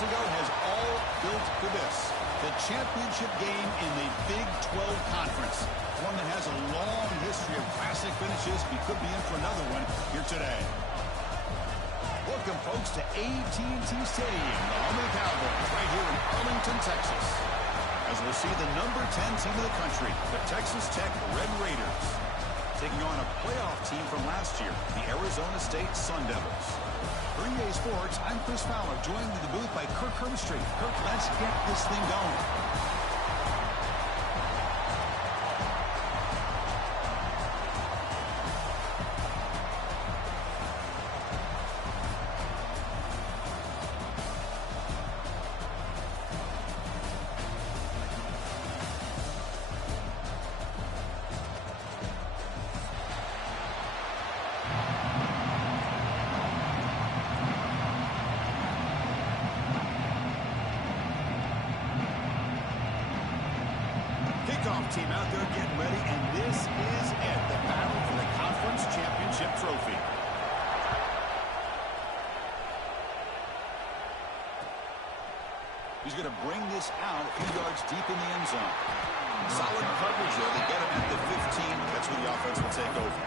ago has all built for this. The championship game in the Big 12 Conference. One that has a long history of classic finishes. We could be in for another one here today. Welcome, folks, to AT&T Stadium, the home of the Cowboys, right here in Arlington, Texas. As we'll see the number 10 team of the country, the Texas Tech Red Raiders, taking on a playoff team from last year, the Arizona State Sun Devils. For EA Sports, I'm Chris Fowler, joined in the booth by Kirk Herbstreit. Kirk, let's get this thing going. Team out there getting ready, and this is it, the battle for the conference championship trophy. He's going to bring this out a few yards deep in the end zone. Solid coverage there. They get him at the 15. That's where the offense will take over.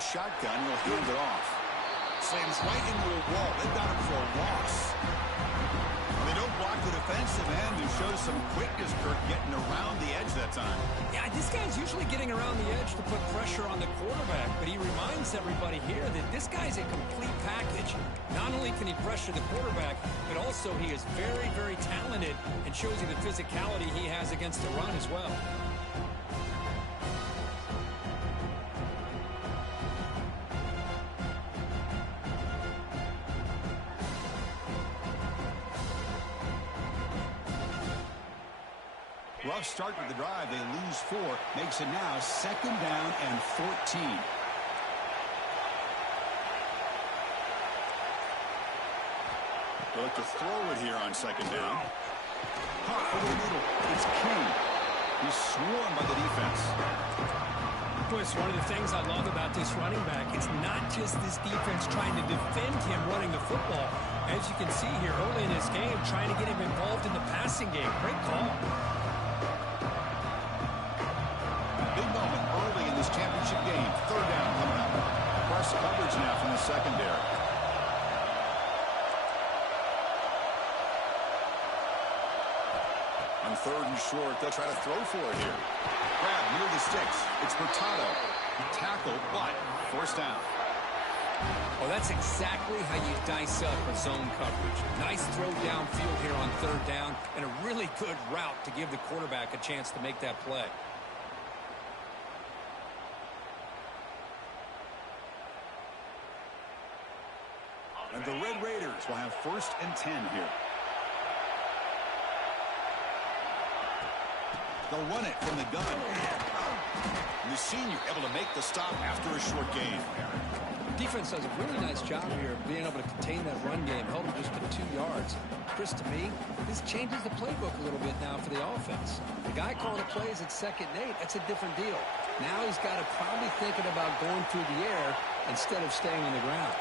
Shotgun, he'll hand it off. Slams right into a wall. They got him for a loss. They don't block the defensive end, who shows some quickness, Kirk, getting around the edge that time. Yeah, this guy's usually getting around the edge to put pressure on the quarterback, but he reminds everybody here that this guy's a complete package. Not only can he pressure the quarterback, but also he is very, very talented and shows you the physicality he has against the run as well. Rough start to the drive. They lose 4. Makes it now 2nd down and 14. They look to throw it here on 2nd down. Caught over the middle. It's King. He's swarmed by the defense. Chris, one of the things I love about this running back, it's not just this defense trying to defend him running the football. As you can see here early in this game, trying to get him involved in the passing game. Great call. Championship game. 3rd down coming up. Press coverage now from the secondary. On 3rd and short, they'll try to throw for it here. Grab near the sticks. It's Hurtado. Tackle, but 1st down. Well, that's exactly how you dice up a zone coverage. Nice throw downfield here on 3rd down, and a really good route to give the quarterback a chance to make that play. And the Red Raiders will have 1st and 10 here. They'll run it from the gun. And the senior able to make the stop after a short gain. Defense does a really nice job here of being able to contain that run game, held him just to 2 yards. Chris, to me, this changes the playbook a little bit now for the offense. The guy calling the plays at 2nd and 8, that's a different deal. Now he's got to probably thinking about going through the air instead of staying on the ground.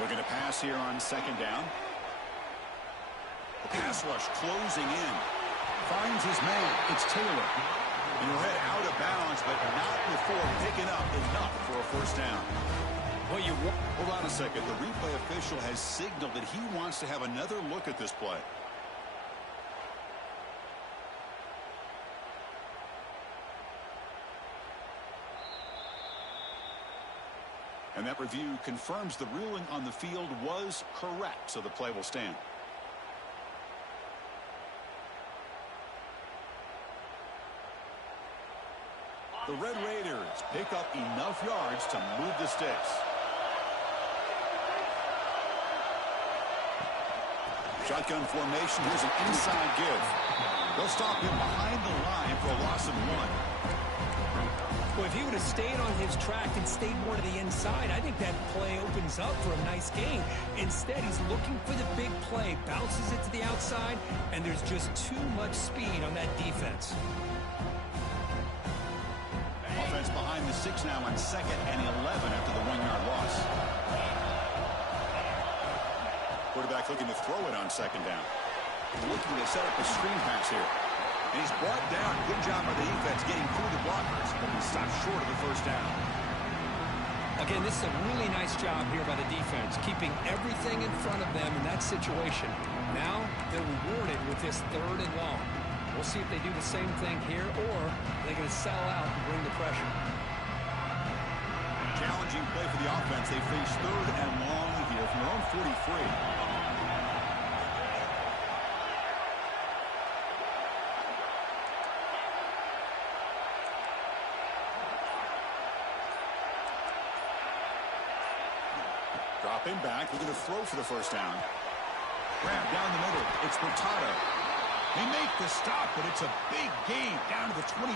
Looking to pass here on 2nd down. The pass rush closing in. Finds his man. It's Taylor. And he'll head out of bounds, but not before picking up enough for a 1st down. Well, hold on a second. The replay official has signaled that he wants to have another look at this play. And that review confirms the ruling on the field was correct, so the play will stand. The Red Raiders pick up enough yards to move the sticks. Shotgun formation. Here's an inside give. They'll stop him behind the line for a loss of 1. Well, if he would have stayed on his track and stayed more to the inside, I think that play opens up for a nice gain. Instead, he's looking for the big play, bounces it to the outside, and there's just too much speed on that defense. Offense behind the 6 now on 2nd and 11 after the 1-yard loss. Quarterback looking to throw it on 2nd down. Looking to set up a screen pass here. And he's brought down. Good job by the defense getting through the blockers, but he stopped short of the first down. Again, this is a really nice job here by the defense, keeping everything in front of them in that situation. Now they're rewarded with this 3rd and long. We'll see if they do the same thing here, or they're going to sell out and bring the pressure. Challenging play for the offense. They face 3rd and long here from their own 43. Dropping back, looking to throw for the first down. Grab down the middle. It's Hurtado. They make the stop, but it's a big gain down to the 29.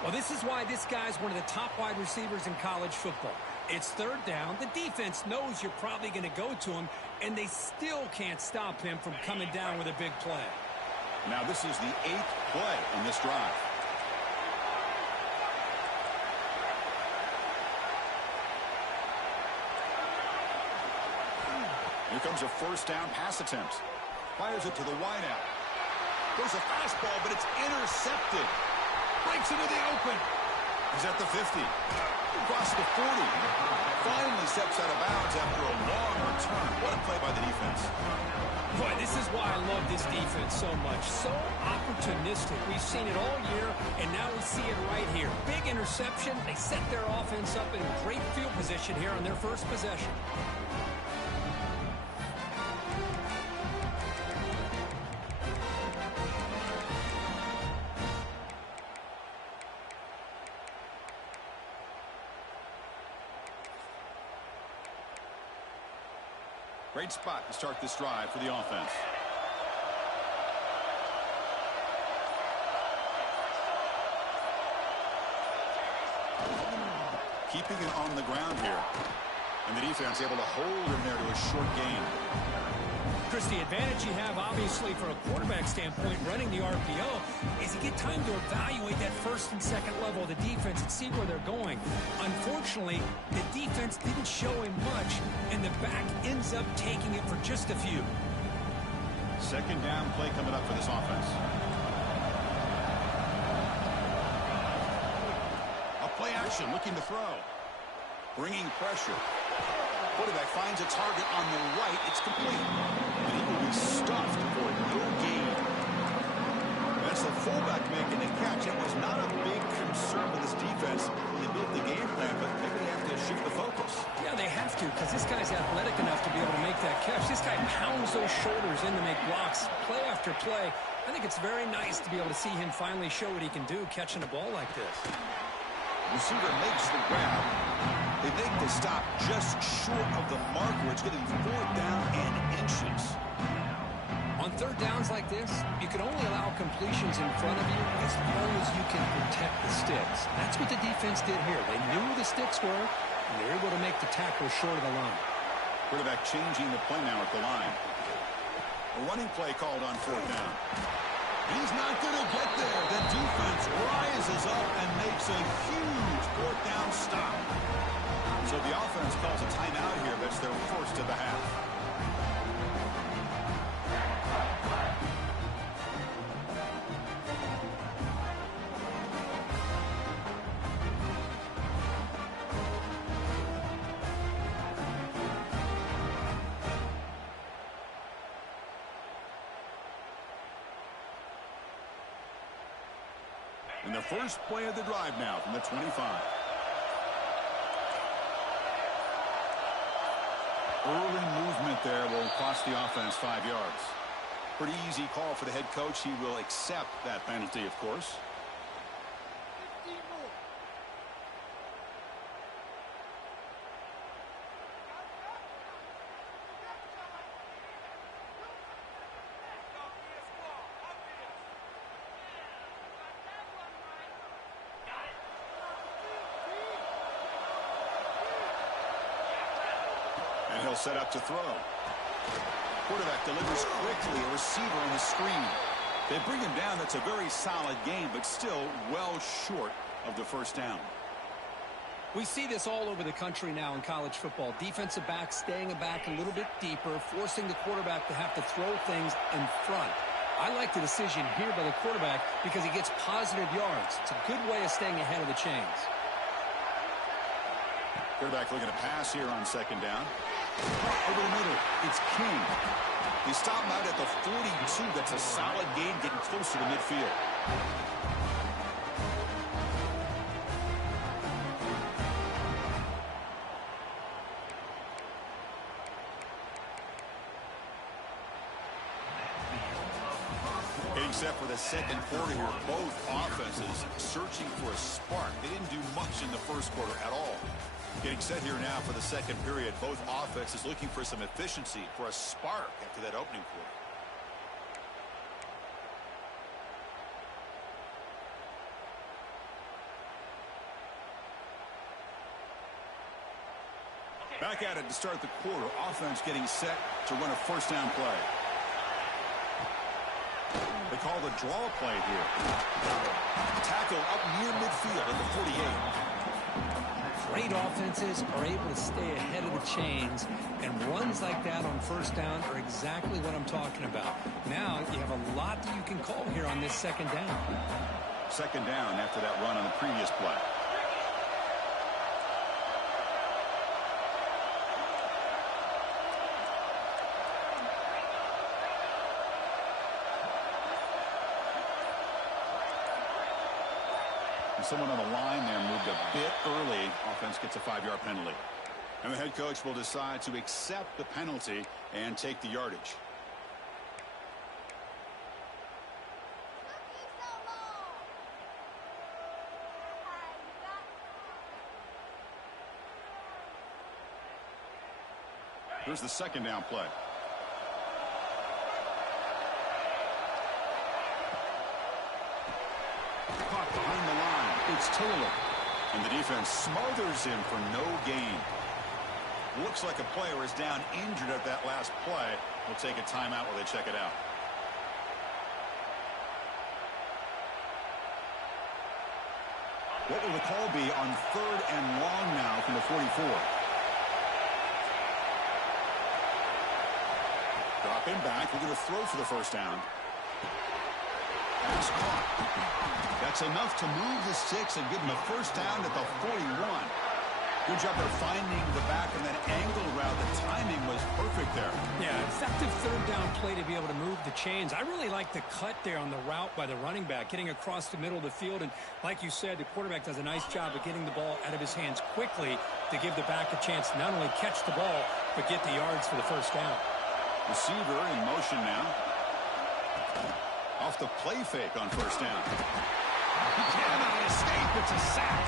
Well, this is why this guy's one of the top wide receivers in college football. It's 3rd down. The defense knows you're probably going to go to him, and they still can't stop him from coming down with a big play. Now this is the 8th play in this drive. Here comes a first down pass attempt. Fires it to the wideout. There's a fastball, but it's intercepted. Breaks into the open. He's at the 50. Across the 40. Finally steps out of bounds after a long return. What a play by the defense. Boy, this is why I love this defense so much. So opportunistic. We've seen it all year, and now we see it right here. Big interception. They set their offense up in great field position here on their first possession. Great spot to start this drive for the offense. Keeping it on the ground here. And the defense able to hold him there to a short gain. Chris, the advantage you have, obviously, from a quarterback standpoint, running the RPO, is you get time to evaluate that 1st and 2nd level of the defense and see where they're going. Unfortunately, the defense didn't show him much, and the back ends up taking it for just a few. 2nd down play coming up for this offense. A play action, looking to throw. Bringing pressure. Quarterback finds a target on the right. It's complete. And he will be stuffed for no gain. That's the fullback making the catch. It was not a big concern with this defense when they built the game plan, but maybe they have to shift the focus. Yeah, they have to, because this guy's athletic enough to be able to make that catch. This guy pounds those shoulders in to make blocks play after play. I think it's very nice to be able to see him finally show what he can do catching a ball like this. Receiver makes the grab. They make the stop just short of the mark where it's getting 4th down and inches. On 3rd downs like this, you can only allow completions in front of you as long as you can protect the sticks. That's what the defense did here. They knew where the sticks were, and they were able to make the tackle short of the line. Quarterback changing the play now at the line. A running play called on 4th down. He's not going to get there. The defense rises up and makes a huge 4th down stop. So the offense calls a timeout here. That's their first of the half. And the first play of the drive now from the 25. Early movement there will cost the offense 5 yards. Pretty easy call for the head coach. He will accept that penalty, of course. And he'll set up to throw. Quarterback delivers quickly, a receiver on the screen. They bring him down. That's a very solid game, but still well short of the first down. We see this all over the country now in college football. Defensive backs staying back a little bit deeper, forcing the quarterback to have to throw things in front. I like the decision here by the quarterback because he gets positive yards. It's a good way of staying ahead of the chains. Quarterback looking to pass here on second down. Over the middle, it's King. They stop him out at the 42. That's a solid gain, getting closer to midfield. Getting set for the second quarter here. Both offenses searching for a spark. They didn't do much in the first quarter at all. Getting set here now for the second period. Both offenses looking for some efficiency, for a spark after that opening quarter. Back at it to start the quarter. Offense getting set to run a first down play. They call the draw play here. Tackle up near midfield at the 48. Great offenses are able to stay ahead of the chains, and runs like that on first down are exactly what I'm talking about. Now you have a lot that you can call here on this second down. Second down after that run on the previous play. Someone on the line there moved a bit early. Offense gets a 5-yard penalty. And the head coach will decide to accept the penalty and take the yardage. Here's the second down play. Caught behind the line. It's Taylor. And the defense smothers him for no gain. Looks like a player is down injured at that last play. We'll take a timeout while they check it out. What will the call be on third and long now from the 44? Dropping back. We're going to throw for the first down. Pass caught. That's enough to move the sticks and give them a first down at the 41. Good job there finding the back in that angle route. The timing was perfect there. Yeah, effective third down play to be able to move the chains. I really like the cut there on the route by the running back, getting across the middle of the field. And like you said, the quarterback does a nice job of getting the ball out of his hands quickly to give the back a chance to not only catch the ball, but get the yards for the first down. Receiver in motion now. Off the play fake on first down. He cannot escape. It's a sack.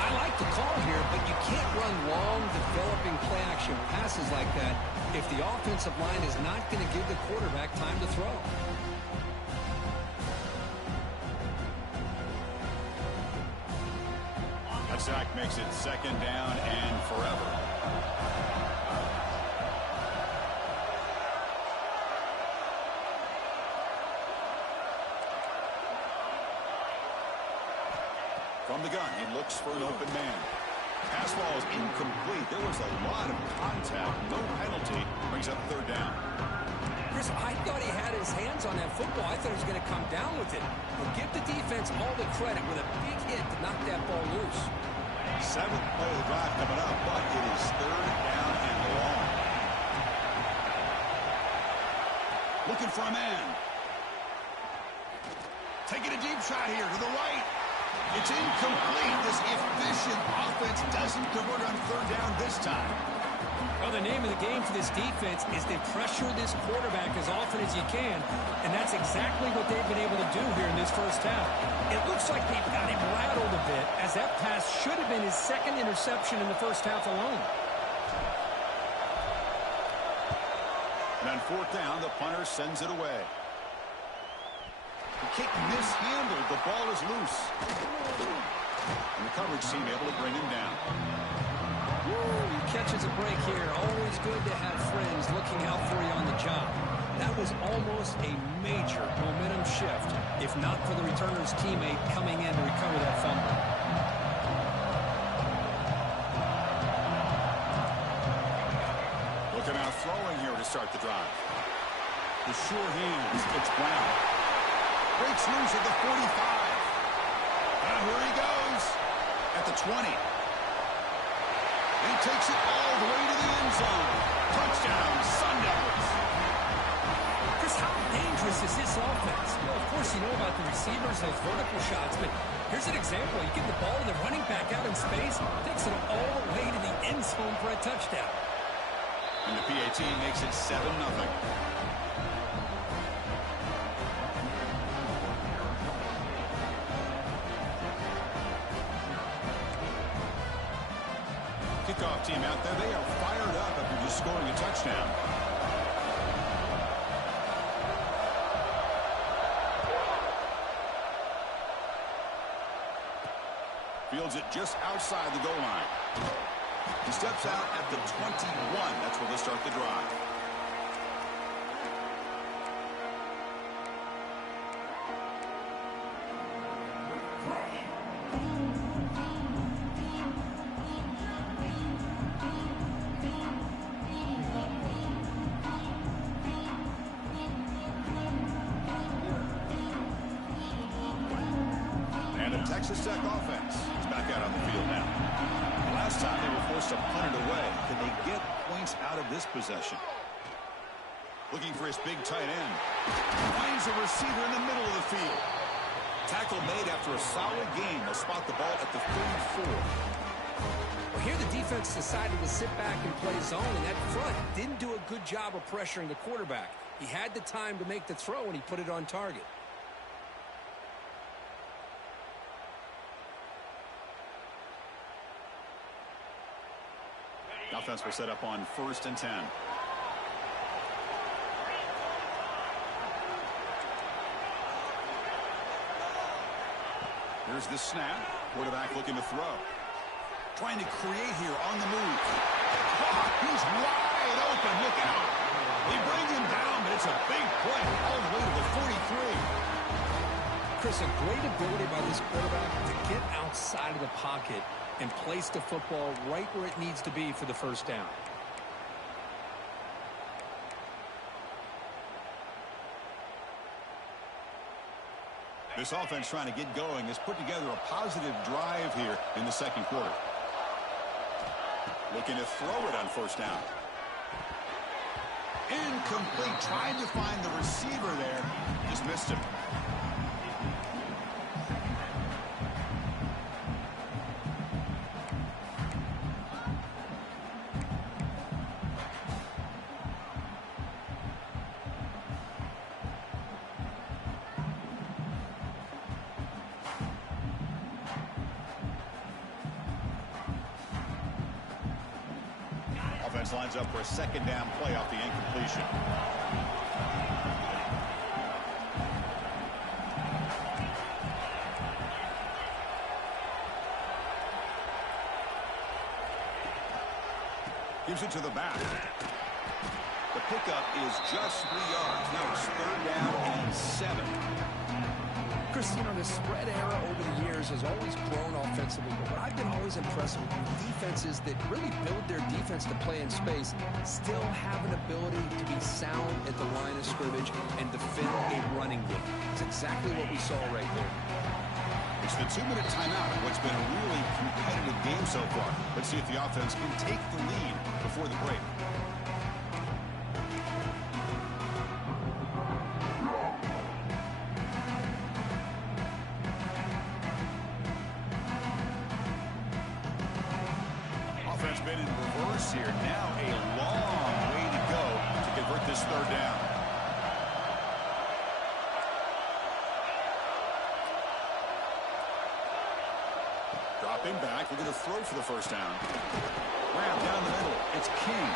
I like the call here, but you can't run long, developing play-action passes like that if the offensive line is not going to give the quarterback time to throw. That sack makes it second down and forever. From the gun, he looks for an open man. Pass ball is incomplete. There was a lot of contact. No penalty. Brings up third down. Chris, I thought he had his hands on that football. I thought he was going to come down with it. But give the defense all the credit with a big hit to knock that ball loose. Seventh play of the drive coming up, but it is third down and long. Looking for a man. Taking a deep shot here to the right. It's incomplete. This efficient offense doesn't convert on third down this time. Well, the name of the game for this defense is to pressure this quarterback as often as you can, and that's exactly what they've been able to do here in this first half. It looks like they've got him rattled a bit, as that pass should have been his second interception in the first half alone. And on fourth down, the punter sends it away. The kick mishandled. The ball is loose. And the coverage team able to bring him down. Woo, you catches a break here. Always good to have friends looking out for you on the job. That was almost a major momentum shift, if not for the returner's teammate coming in to recover that fumble. Looking out throwing here to start the drive. The sure hands. It's Brown. Breaks loose at the 45. And here he goes at the 20. And he takes it all the way to the end zone. Touchdown, Sundowns. Chris, how dangerous is this offense? Well, of course, you know about the receivers, those vertical shots, but here's an example. You get the ball to the running back out in space, takes it all the way to the end zone for a touchdown. And the PAT makes it 7-0. Kickoff team out there. They are fired up after just scoring a touchdown. Fields it just outside the goal line. He steps out at the 21. That's where they'll start the drive. And the Texas Tech offense is back out on the field now. Last time they were forced to punt it away. Can they get points out of this possession? Looking for his big tight end. Finds a receiver in the middle of the field. Tackle made after a solid game. They'll spot the ball at the 34. Well, here the defense decided to sit back and play zone, and that front didn't do a good job of pressuring the quarterback. He had the time to make the throw, and he put it on target. Offense will set up on 1st and 10. Here's the snap. Quarterback looking to throw. Trying to create here on the move. He's wide open. Look out. They bring him down, but it's a big play all the way to the 43. Chris, a great ability by this quarterback to get outside of the pocket and place the football right where it needs to be for the first down. This offense trying to get going has put together a positive drive here in the second quarter. Looking to throw it on 1st down. Incomplete. Tried to find the receiver there. Just missed him. Offense lines up for a 2nd down play off the incompletion. Gives it to the back. The pickup is just 3 yards. Now it's 3rd down and 7. Chris, you know, the spread era over the years has always grown offensively, but what I've been always impressed with defenses that really build their defense to play in space still have an ability to be sound at the line of scrimmage and defend a running game. It's exactly what we saw right there. It's the 2-minute timeout of what's been a really competitive game so far. Let's see if the offense can take the lead before the break. Offense been in reverse here. Now a long way to go to convert this 3rd down. Dropping back. We're going to throw for the 1st down. Grab down the middle. It's King.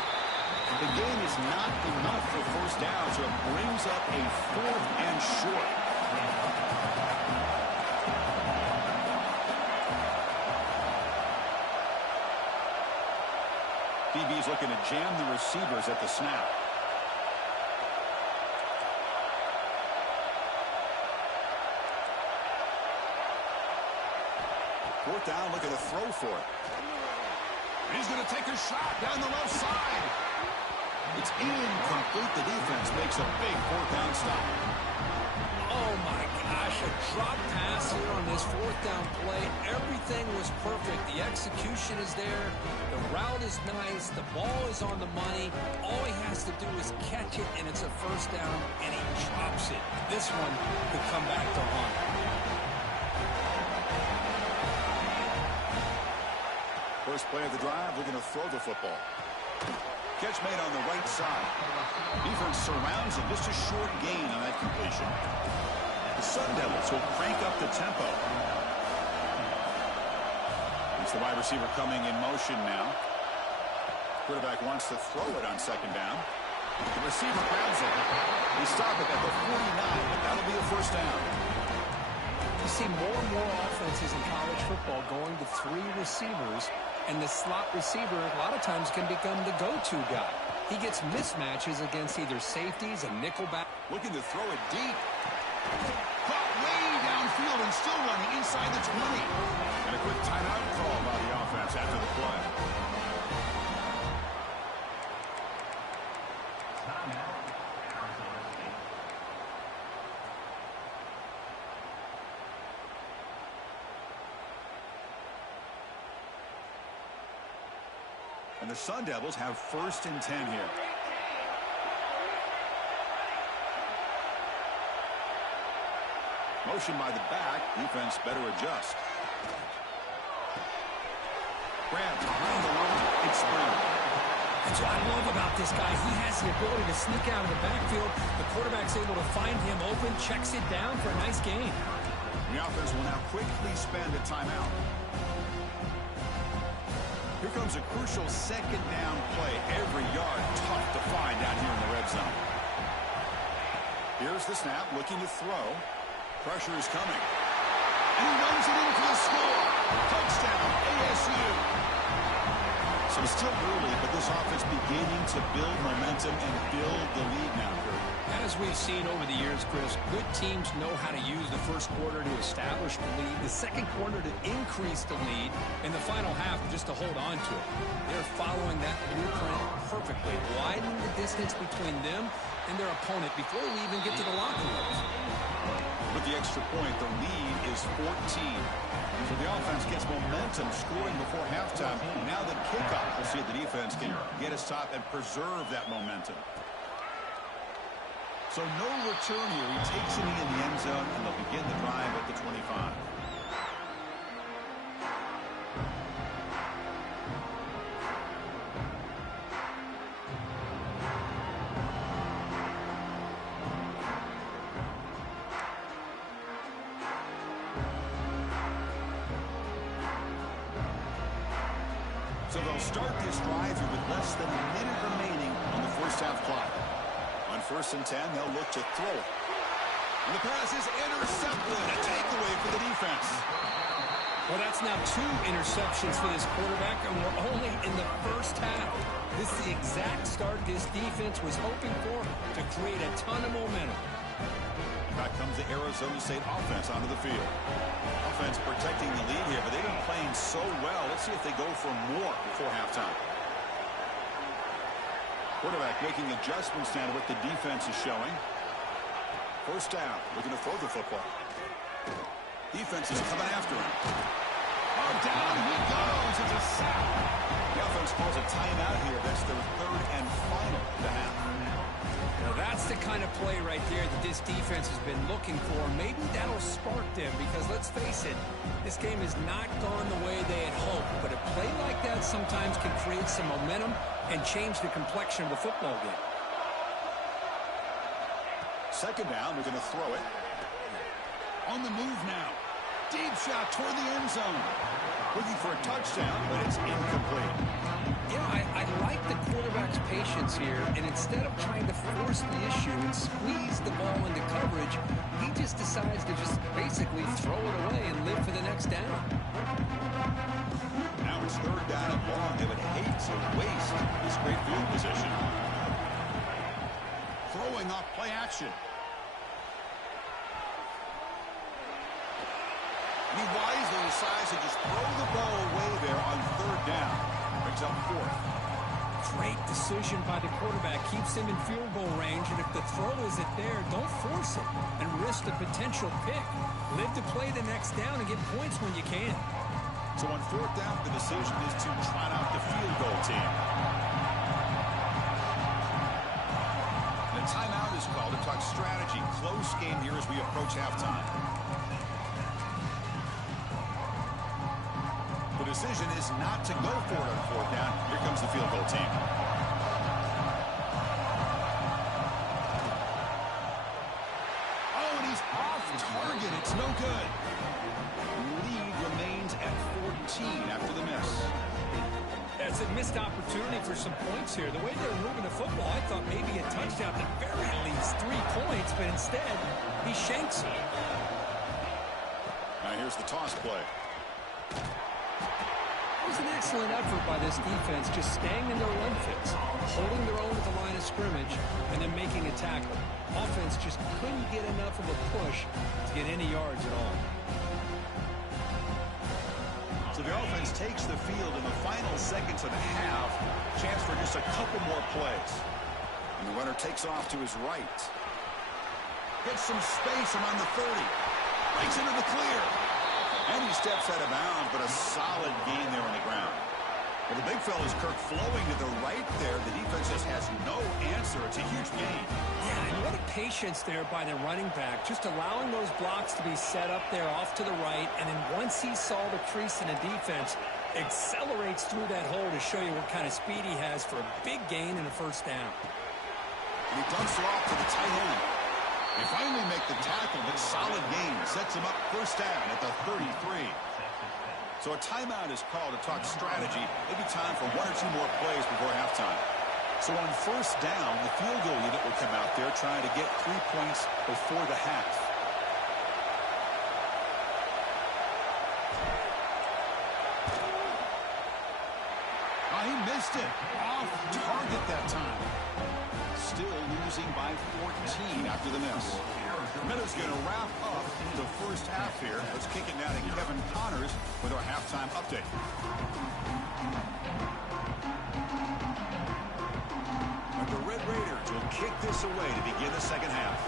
The game is not enough for 1st down, so it brings up a 4th and short. is looking to jam the receivers at the snap. Fourth down, looking to throw for it. He's going to take a shot down the left side. It's incomplete. The defense makes a big fourth down stop. Oh, my gosh, a drop pass here on this fourth down play. Everything was perfect. The execution is there. The route is nice. The ball is on the money. All he has to do is catch it, and it's a first down, and he drops it. This one could come back to haunt. First play of the drive, looking to throw the football. Catch made on the right side. Defense surrounds him. Just a short gain on that completion. The Sun Devils will crank up the tempo. It's the wide receiver coming in motion now. Quarterback wants to throw it on second down. The receiver grabs it. They stop it at the 49, but that'll be a first down. You see more and more offenses in college football going to three receivers, and the slot receiver a lot of times can become the go-to guy. He gets mismatches against either safeties and nickelback. Looking to throw it deep. Caught way downfield and still running inside the 20. And a quick timeout call by the offense after the play. And the Sun Devils have first and 10 here. Motion by the back. Defense better adjust. Grab behind the line. It's Spring. That's what I love about this guy. He has the ability to sneak out of the backfield. The quarterback's able to find him open, checks it down for a nice gain. The offense will now quickly spend a timeout. Here comes a crucial second down play. Every yard tough to find down here in the red zone. Here's the snap, looking to throw. Pressure is coming. And he runs it in for the score. Touchdown, ASU. So it's still early, but this offense beginning to build momentum and build the lead now, Kurt. As we've seen over the years, Chris, good teams know how to use the first quarter to establish the lead, the second quarter to increase the lead, and the final half just to hold on to it. They're following that blueprint perfectly, widening the distance between them and their opponent before we even get to the locker rooms. With the extra point, the lead is 14. So the offense gets momentum scoring before halftime. Now the kickoff. We'll see if the defense can get a stop and preserve that momentum. So no return here. He takes it in the end zone, and they'll begin the drive at the 25. So they'll start this drive here with less than a minute remaining on the first half clock. On first and 10, they'll look to throw it. And the pass is intercepted. A takeaway for the defense. Well, that's now 2 interceptions for this quarterback, and we're only in the first half. This is the exact start this defense was hoping for to create a ton of momentum. Back comes the Arizona State offense onto the field. Offense protecting the lead here, but they've been playing so well. Let's see if they go for more before halftime. Quarterback making adjustments now to what the defense is showing. First down, looking to throw the football. Defense is coming after him. Oh, down he goes. It's a sack. The offense calls a timeout here. That's their third and final of the half. Now that's the kind of play right there that this defense has been looking for. Maybe that'll spark them because, let's face it, this game has not gone the way they had hoped. But a play like that sometimes can create some momentum and change the complexion of the football game. Second down, we're going to throw it. On the move now. Deep shot toward the end zone. Looking for a touchdown, but it's incomplete. Yeah, I like the quarterback's patience here, and instead of trying to force the issue and squeeze the ball into coverage, he just decides to just basically throw it away and live for the next down. Now it's third down and long. They would hate to waste this great field position. Throwing off play action. He wisely decides to just throw the ball away there on third down. Brings up fourth. Great decision by the quarterback. Keeps him in field goal range, and if the throw isn't there, don't force it and risk the potential pick. Live to play the next down and get points when you can. So on fourth down, the decision is to trot out the field goal team. The timeout is called to talk strategy. Close game here as we approach halftime. The decision is not to go for it on fourth down. Here comes the field goal team. Oh, and he's off target. It's no good. Lead remains at 14 after the miss. That's a missed opportunity for some points here. The way they're moving the football, I thought maybe a touchdown, at the very least 3 points, but instead, he shanks it. Now here's the toss play. It was an excellent effort by this defense, just staying in their run fits, holding their own at the line of scrimmage, and then making a tackle. Offense just couldn't get enough of a push to get any yards at all. So the offense takes the field in the final seconds of the half. Chance for just a couple more plays. And the runner takes off to his right. Gets some space around the 30. Breaks into the clear. And he steps out of bounds, but a solid gain there on the ground. Well, the big fella's Kirk flowing to the right there. The defense just has no answer. It's a huge gain. Yeah, and what a patience there by the running back. Just allowing those blocks to be set up there off to the right. And then once he saw the crease in the defense, accelerates through that hole to show you what kind of speed he has for a big gain and a first down. And he dumps it off to the tight end. They finally make the tackle, but solid gain sets him up first down at the 33. So a timeout is called to talk strategy. Maybe time for 1 or 2 more plays before halftime. So on first down, the field goal unit will come out there trying to get 3 points before the half. Oh, he missed it. Off target that time. Still losing by 14 after the miss. Minutes going to wrap up the first half here. Let's kick it now to Kevin Connors with our halftime update. And the Red Raiders will kick this away to begin the second half.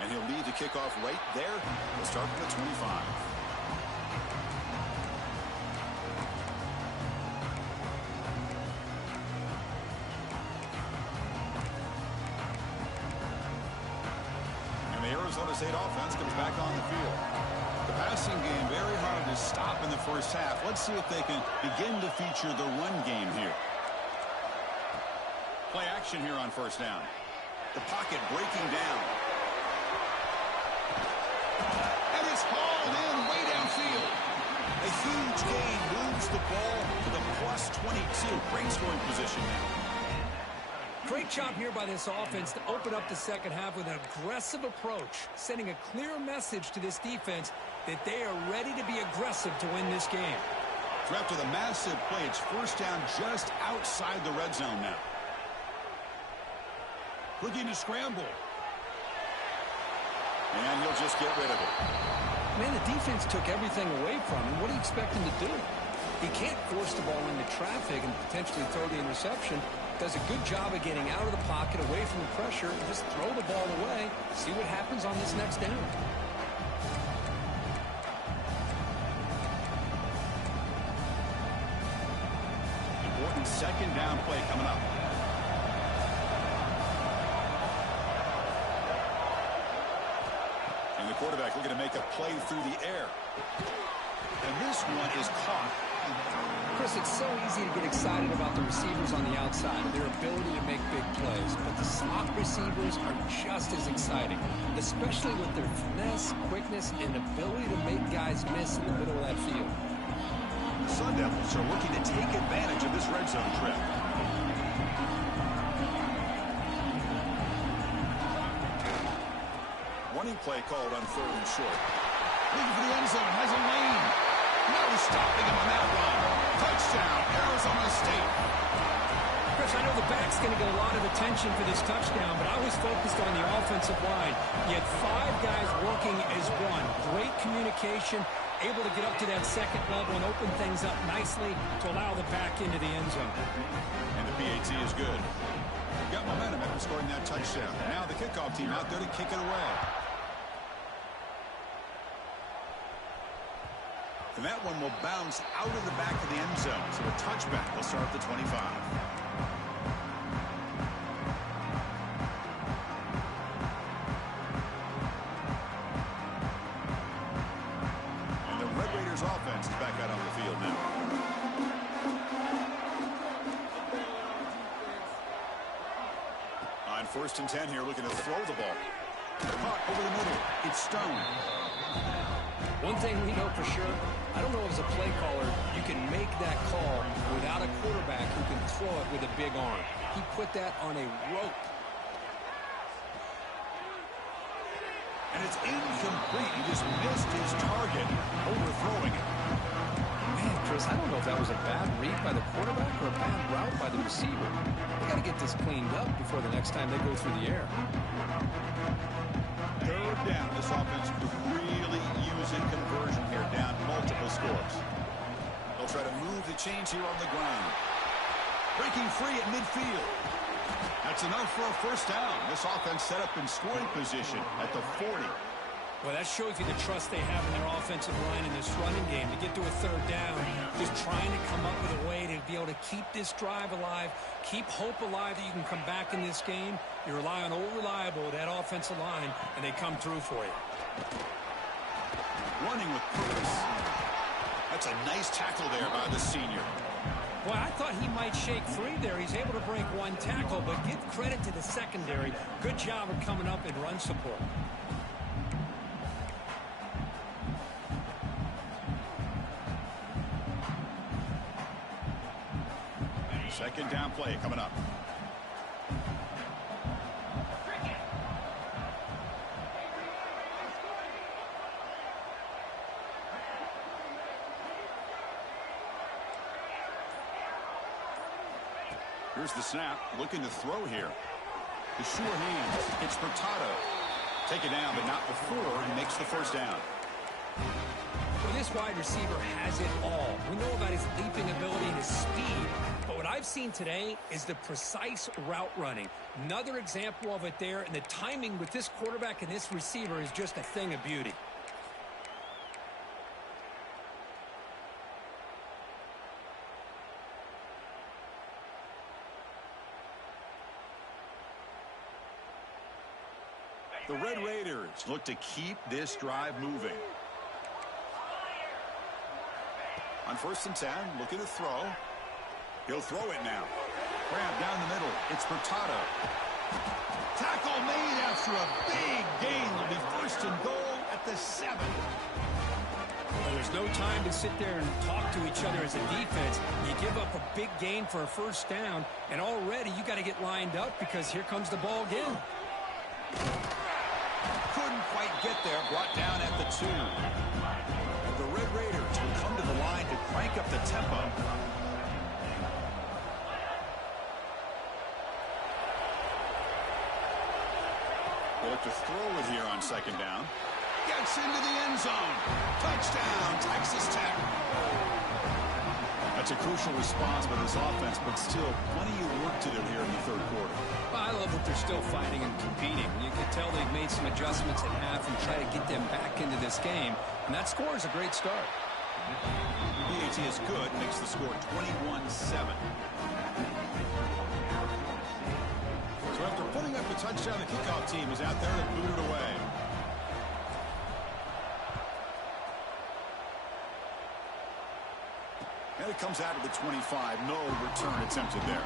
And he'll lead the kickoff right there. We'll start from the 25. Arizona State offense comes back on the field. The passing game very hard to stop in the first half. Let's see if they can begin to feature the run game here. Play action here on first down. The pocket breaking down. And it's hauled in way downfield. A huge gain moves the ball to the plus 22. Great scoring position now. Great job here by this offense to open up the second half with an aggressive approach, sending a clear message to this defense that they are ready to be aggressive to win this game. So after the massive play, it's first down just outside the red zone now. Looking to scramble. And he'll just get rid of it. Man, the defense took everything away from him. What do you expect him to do? He can't force the ball into traffic and potentially throw the interception. Does a good job of getting out of the pocket, away from the pressure, and just throw the ball away. See what happens on this next down. Important second down play coming up. And the quarterback looking to make a play through the air. And this one is caught. Chris, it's so easy to get excited about the receivers on the outside, their ability to make big plays, but the slot receivers are just as exciting, especially with their finesse, quickness, and ability to make guys miss in the middle of that field. The Sun Devils are looking to take advantage of this red zone trip. Running play called on 3rd and short. Looking for the end zone. Has a lane. No stopping him on that run. Touchdown, Arizona State. Chris, I know the back's going to get a lot of attention for this touchdown, but I was focused on the offensive line. You had 5 guys working as one. Great communication, able to get up to that second level and open things up nicely to allow the back into the end zone. And the PAT is good. Got momentum after scoring that touchdown. Now the kickoff team out there to kick it away. And that one will bounce out of the back of the end zone. So a touchback will start at the 25. And the Red Raiders offense is back out on the field now. On 1st and 10 here, looking to throw the ball. Caught over the middle. It's Stone. One thing we know for sure, I don't know as a play caller, you can make that call without a quarterback who can throw it with a big arm. He put that on a rope. And it's incomplete. He just missed his target, overthrowing it. Man, Chris, I don't know if that was a bad read by the quarterback or a bad route by the receiver. They got to get this cleaned up before the next time they go through the air. 3rd down. This offense could really use a conversion here, down multiple scores. They'll try to move the chains here on the ground. Breaking free at midfield. That's enough for a 1st down. This offense set up in scoring position at the 40. Well, that shows you the trust they have in their offensive line in this running game. To get to a 3rd down, just trying to come up with a way to be able to keep this drive alive, keep hope alive that you can come back in this game. You rely on old reliable, that offensive line, and they come through for you. Running with purpose. That's a nice tackle there by the senior. Boy, I thought he might shake free there. He's able to break 1 tackle, but give credit to the secondary. Good job of coming up in run support. 2nd down play coming up. Here's the snap. Looking to throw here. The sure hands. It's Furtado. Take it down, but not before he makes the 1st down. Well, this wide receiver has it all. We know about his leaping ability and his speed, but what I've seen today is the precise route running. Another example of it there, and the timing with this quarterback and this receiver is just a thing of beauty. The Red Raiders look to keep this drive moving. On 1st and 10, looking to throw. He'll throw it now. Grab down the middle. It's Furtado. Tackle made after a big gain. Will be 1st and goal at the 7. Well, there's no time to sit there and talk to each other as a defense. You give up a big gain for a 1st down, and already you got to get lined up because here comes the ball again. Couldn't quite get there. Brought down at the 2. And the Red Raiders will come to the line to crank up the tempo. They look to throw it here on 2nd down. Gets into the end zone. Touchdown, Texas Tech. That's a crucial response by this offense, but still plenty of work to do here in the 3rd quarter. Well, I love that they're still fighting and competing. You can tell they've made some adjustments at half and try to get them back into this game, and that score is a great start. PAT is good, makes the score 21-7. So after putting up the touchdown, the kickoff team is out there to boot it away. And it comes out of the 25. No return attempted there.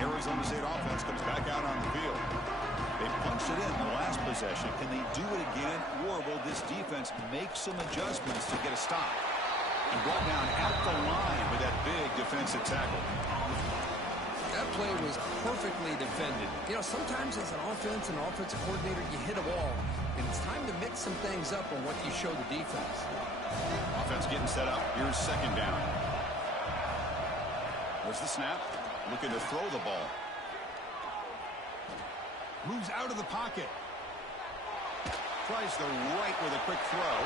Arizona State offense comes back out on the field. They punched it in the last possession. Can they do it again, or will this defense make some adjustments to get a stop? And brought down at the line with that big defensive tackle. That play was perfectly defended. You know, sometimes as an offensive coordinator, you hit a wall, and it's time to mix some things up on what you show the defense. Offense getting set up. Here's second down. There's the snap. Looking to throw the ball. Moves out of the pocket. Tries the right with a quick throw.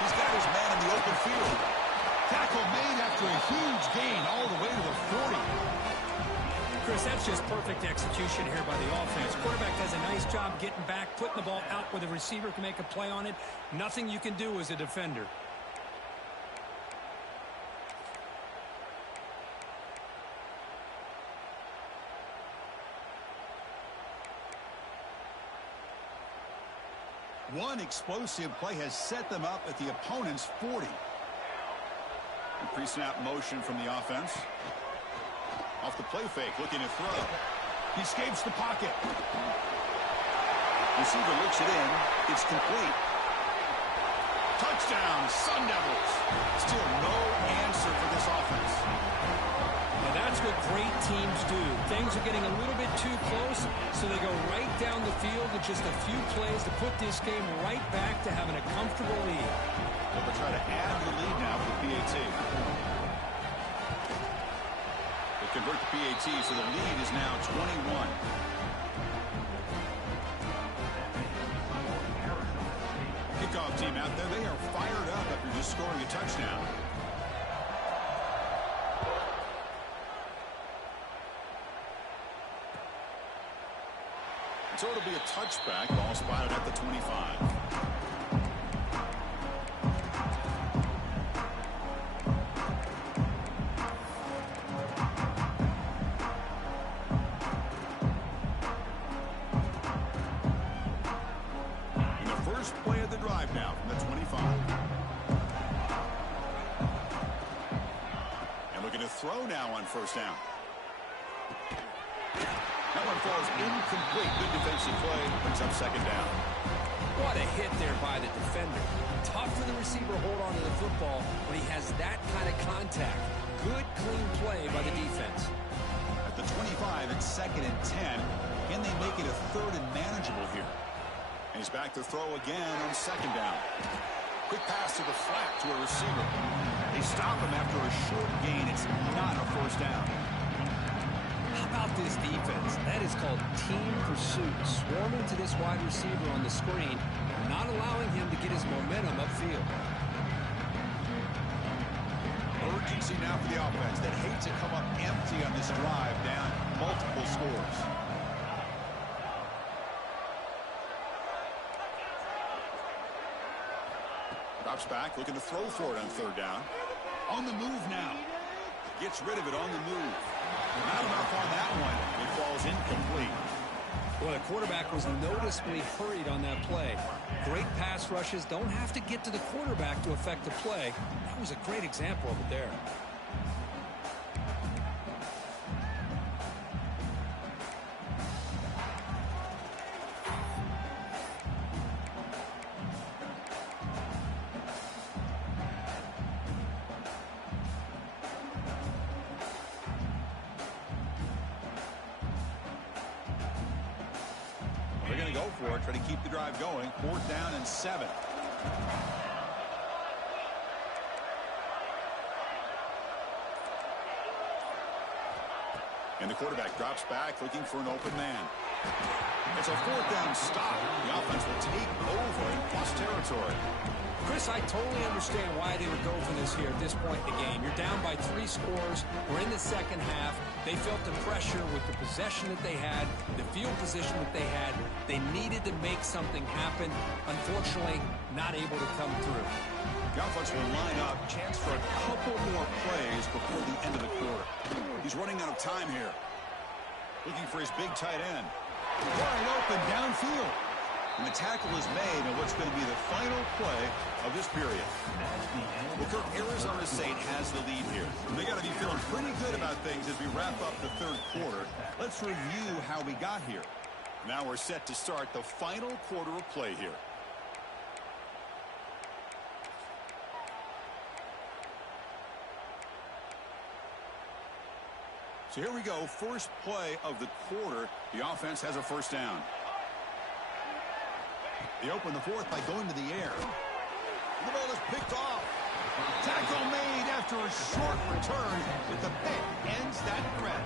He's got his man in the open field. Tackle made after a huge gain all the way to the 40. Chris, that's just perfect execution here by the offense. Quarterback does a nice job getting back, putting the ball out where the receiver can make a play on it. Nothing you can do as a defender. One explosive play has set them up at the opponent's 40. Pre-snap motion from the offense. Off the play fake, looking to throw. He escapes the pocket. Receiver looks it in. It's complete. Touchdown, Sun Devils. Still no answer for this offense. Now that's what great teams do. Things are getting a little bit too close, so they go right down the field with just a few plays to put this game right back to having a comfortable lead. They'll try to add to the lead now for the PAT. They convert the PAT, so the lead is now 21. Kickoff team out there, they are fired up after just scoring a touchdown. So it'll be a touchback, ball spotted at the 25. Play of the drive now from the 25. And looking to throw now on first down. That one falls incomplete. Good defensive play. Brings up second down. What a hit there by the defender. Tough for the receiver to hold on to the football when he has that kind of contact. Good, clean play by the defense. At the 25, it's second and 10. Can they make it a third and manageable here? And he's back to throw again on second down. Quick pass to the flat to a receiver. They stop him after a short gain. It's not a first down. How about this defense? That is called team pursuit. Swarming to this wide receiver on the screen, not allowing him to get his momentum upfield. Urgency now for the offense that hates to come up empty on this drive, down multiple scores. Drops back, looking to throw for it on third down. On the move now. Gets rid of it on the move. Not enough on that one. It falls incomplete. Well, the quarterback was noticeably hurried on that play. Great pass rushes don't have to get to the quarterback to affect the play. That was a great example of it there. They're going to go for it, try to keep the drive going. 4th down and 7. And the quarterback drops back, looking for an open man. It's a 4th down stop. The offense will take over in plus territory. Chris, I totally understand why they would go for this here at this point in the game. You're down by 3 scores. We're in the second half. They felt the pressure with the possession that they had, the field position that they had. They needed to make something happen. Unfortunately, not able to come through. The offense will line up. Chance for a couple more plays before the end of the quarter. He's running out of time here. Looking for his big tight end. Wide open downfield. And the tackle is made on what's going to be the final play of this period. Well, Kirk, Arizona State has the lead here. They got to be feeling pretty good about things as we wrap up the third quarter. Let's review how we got here. Now we're set to start the final quarter of play here. So here we go. First play of the quarter. The offense has a first down. They open the fourth by going to the air. The ball is picked off. Tackle made after a short return, but the pick ends that threat.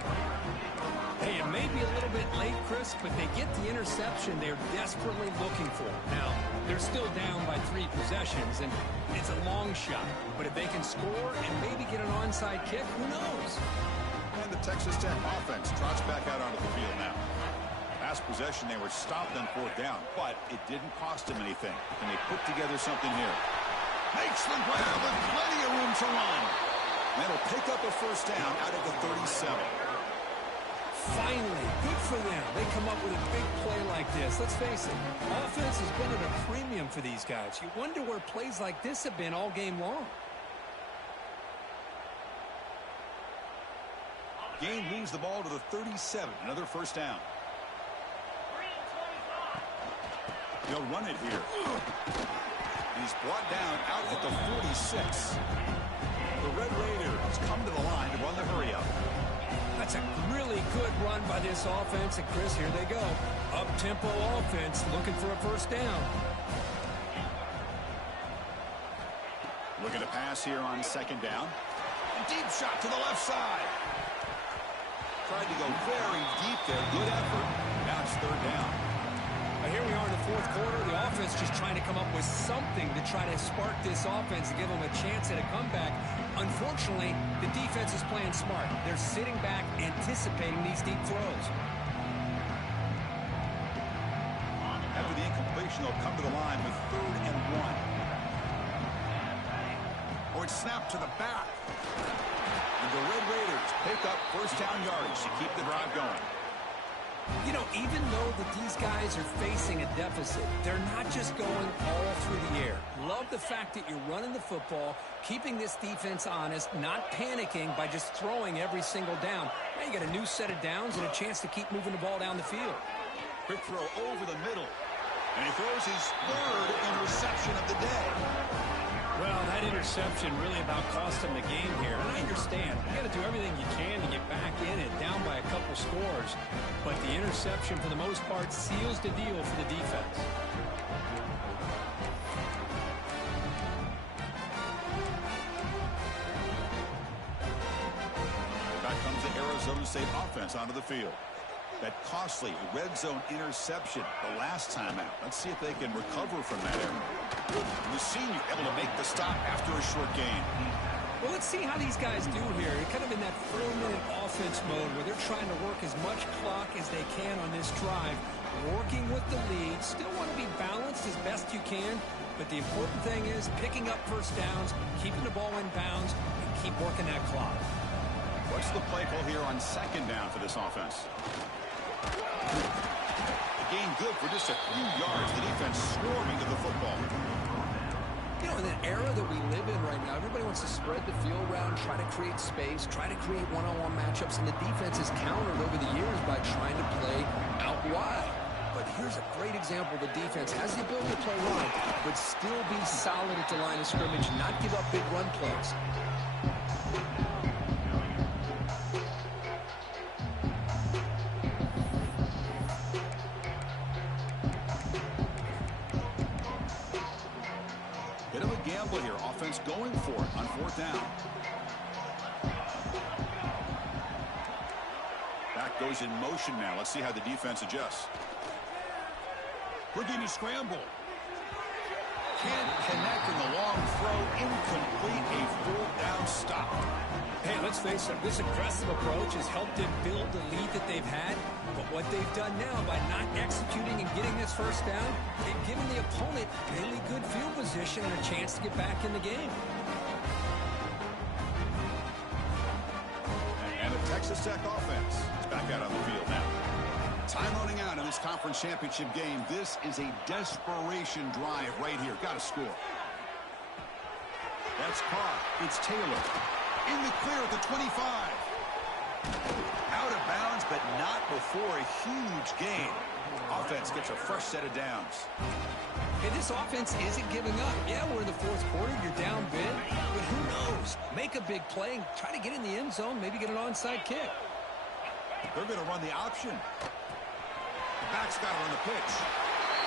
Hey, it may be a little bit late, Chris, but they get the interception they're desperately looking for. Now, they're still down by 3 possessions, and it's a long shot. But if they can score and maybe get an onside kick, who knows? And the Texas Tech offense trots back out onto the field now. Last possession, they were stopped on 4th down, but it didn't cost them anything. And they put together something here. Makes the grab with plenty of room to run. That'll pick up a first down out of the 37. Finally, good for them. They come up with a big play like this. Let's face it, offense has been at a premium for these guys. You wonder where plays like this have been all game long. Gain moves the ball to the 37. Another first down. They'll run it here. He's brought down out at the 46. The Red Raiders come to the line to run the hurry-up. That's a really good run by this offense. And, Chris, here they go. Up-tempo offense looking for a first down. Looking to pass here on 2nd down. A deep shot to the left side. Tried to go very deep there. Good effort. Now it's 3rd down. Here we are in the 4th quarter. The offense just trying to come up with something to try to spark this offense and give them a chance at a comeback. Unfortunately, the defense is playing smart. They're sitting back, anticipating these deep throws. After the incompletion, they'll come to the line with 3rd and 1. Oh, it's snapped to the back. And the Red Raiders pick up first down yards to keep the drive going. You know, even though that these guys are facing a deficit, they're not just going all through the air. Love the fact that you're running the football, keeping this defense honest, not panicking by just throwing every single down. Now you got a new set of downs and a chance to keep moving the ball down the field. Quick throw over the middle. And he throws his 3rd interception of the day. Well, that interception really about cost them the game here. And I understand. You got to do everything you can to get back in it, down by a couple scores. But the interception, for the most part, seals the deal for the defense. Back comes the Arizona State offense onto the field. That costly red zone interception the last time out. Let's see if they can recover from that error. The senior able to make the stop after a short gain. Well, let's see how these guys do here. They're kind of in that 4-minute offense mode where they're trying to work as much clock as they can on this drive, working with the lead. Still want to be balanced as best you can, but the important thing is picking up first downs, keeping the ball in bounds, and keep working that clock. What's the play call here on 2nd down for this offense? The gain good for just a few yards. The defense swarming to the football. You know, in the era that we live in right now, everybody wants to spread the field around, try to create space, try to create one-on-one matchups, and the defense has countered over the years by trying to play out wide. But here's a great example. The defense has the ability to play wide, but still be solid at the line of scrimmage, not give up big run plays. Bit of a gamble here. Offense going for it on 4th down. Back goes in motion now. Let's see how the defense adjusts. Houdini scramble. Can't connect in the long throw. Incomplete. A 4th down stop. Hey, let's face it, this aggressive approach has helped them build the lead that they've had. But what they've done now by not executing and getting this first down, they've given the opponent really good field position and a chance to get back in the game. And the Texas Tech offense is back out on the field now. Time running out in this conference championship game. This is a desperation drive right here. Got to score. That's caught. It's Taylor. In the clear at the 25. Out of bounds, but not before a huge gain. Offense gets a fresh set of downs. Hey, this offense isn't giving up. Yeah, we're in the fourth quarter. You're down big. But who knows? Make a big play. Try to get in the end zone. Maybe get an onside kick. They're going to run the option. The back's got it on the pitch.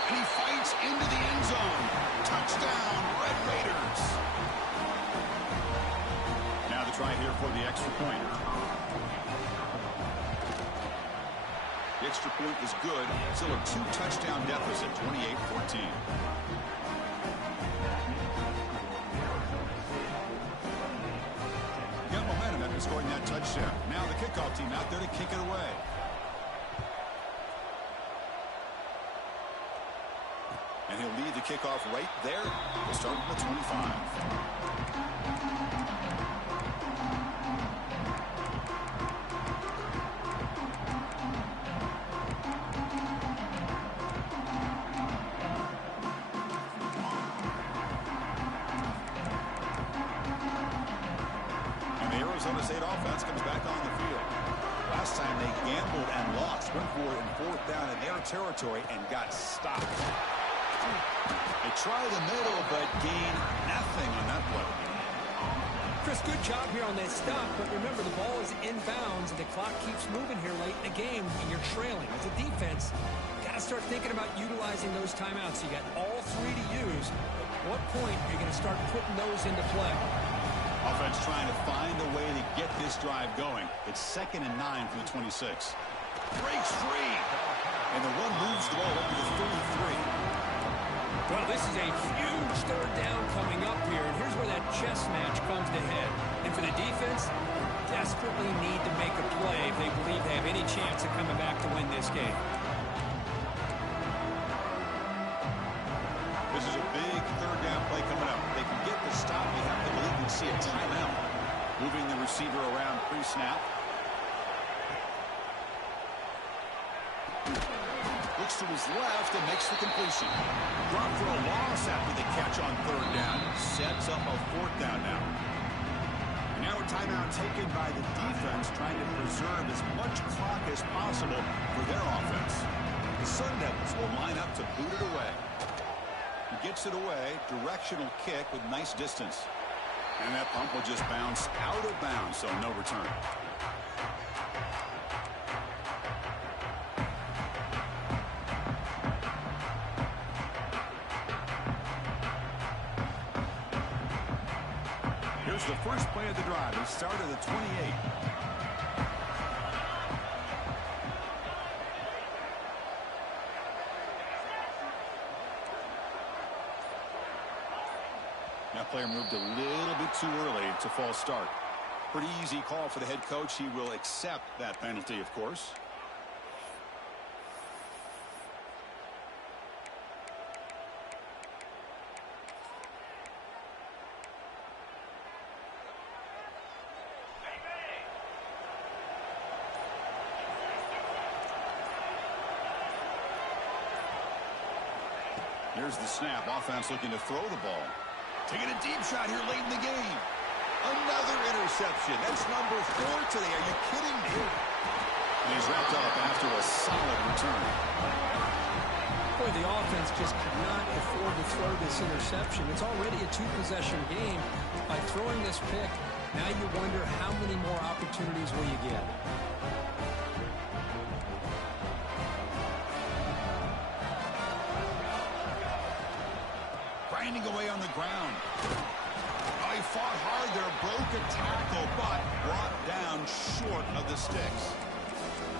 And he fights into the end zone. Touchdown, Red Raiders. Now the try here for the extra point. The extra point is good. Still a 2-touchdown deficit, 28-14. Got momentum after scoring that touchdown. Now the kickoff team out there to kick it away. And he'll lead the kickoff right there. We'll start with the 25. Arizona State offense comes back on the field. Last time they gambled and lost. Went for it in fourth down in their territory and got stopped. They try the middle, but gain nothing on that play. Chris, good job here on that stop, but remember the ball is inbounds and the clock keeps moving here late in the game and you're trailing. As a defense, you got to start thinking about utilizing those timeouts. You got all three to use. At what point are you going to start putting those into play? Offense trying to find a way to get this drive going. It's 2nd and 9 for the 26. Breaks free. And the run moves the ball up to the 33. Well, this is a huge third down coming up here. And here's where that chess match comes to head. And for the defense, desperately need to make a play if they believe they have any chance of coming back to win this game. This is a big third down play coming up. If they can get the stop, you have to believe we see a timeout. Moving the receiver around pre-snap. Looks to his left and makes the completion. Drop for a loss after the catch on third down. Sets up a fourth down now. And now a timeout taken by the defense, trying to preserve as much clock as possible for their offense. The Sun Devils will line up to boot it away. He gets it away, directional kick with nice distance. And that pump will just bounce out of bounds, so no return. Here's the first play of the drive. It started at the 28. That player moved a little bit too early. It's a false start. Pretty easy call for the head coach. He will accept that penalty, of course. Here's the snap. Offense looking to throw the ball. Taking a deep shot here late in the game. Another interception. That's number 4 today. Are you kidding me? And he's wrapped up after a solid return. Boy, the offense just could not afford to throw this interception. It's already a 2-possession game. By throwing this pick, now you wonder how many more opportunities will you get. Grinding away on the ground. Oh, he fought hard there, broke a tackle, but brought down short of the sticks.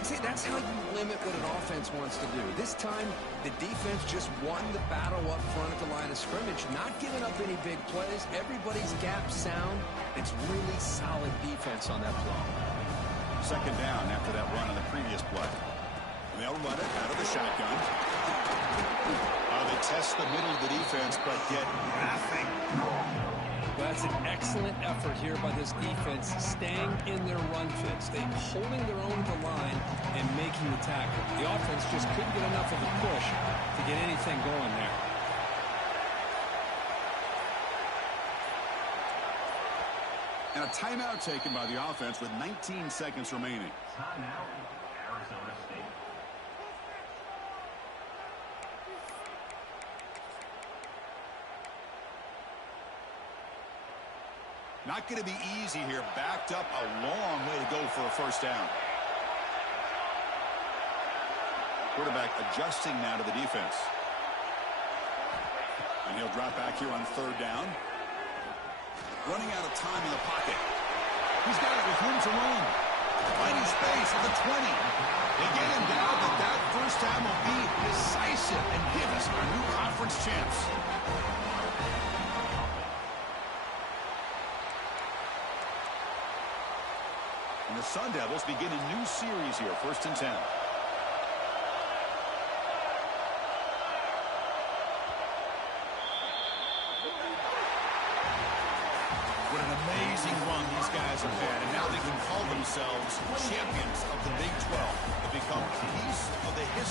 See, that's how you limit what an offense wants to do. This time, the defense just won the battle up front at the line of scrimmage, not giving up any big plays. Everybody's gap sound. It's really solid defense on that play. Second down after that run on the previous play. And they'll run it out of the shotgun. They test the middle of the defense, but get nothing. Well, that's an excellent effort here by this defense, staying in their run fits. They're holding their own at the line and making the tackle. The offense just couldn't get enough of a push to get anything going there. And a timeout taken by the offense with 19 seconds remaining. Timeout, Arizona State. Not going to be easy here. Backed up a long way to go for a first down. Quarterback adjusting now to the defense. And he'll drop back here on third down. Running out of time in the pocket. He's got it with room to run. Finding space at the 20. They get him down, but that first time will be decisive and give us our new conference champs. And the Sun Devils begin a new series here, 1st and 10. What an amazing run these guys have had, and now they can call themselves champions of the Big 12. They become a piece of the history.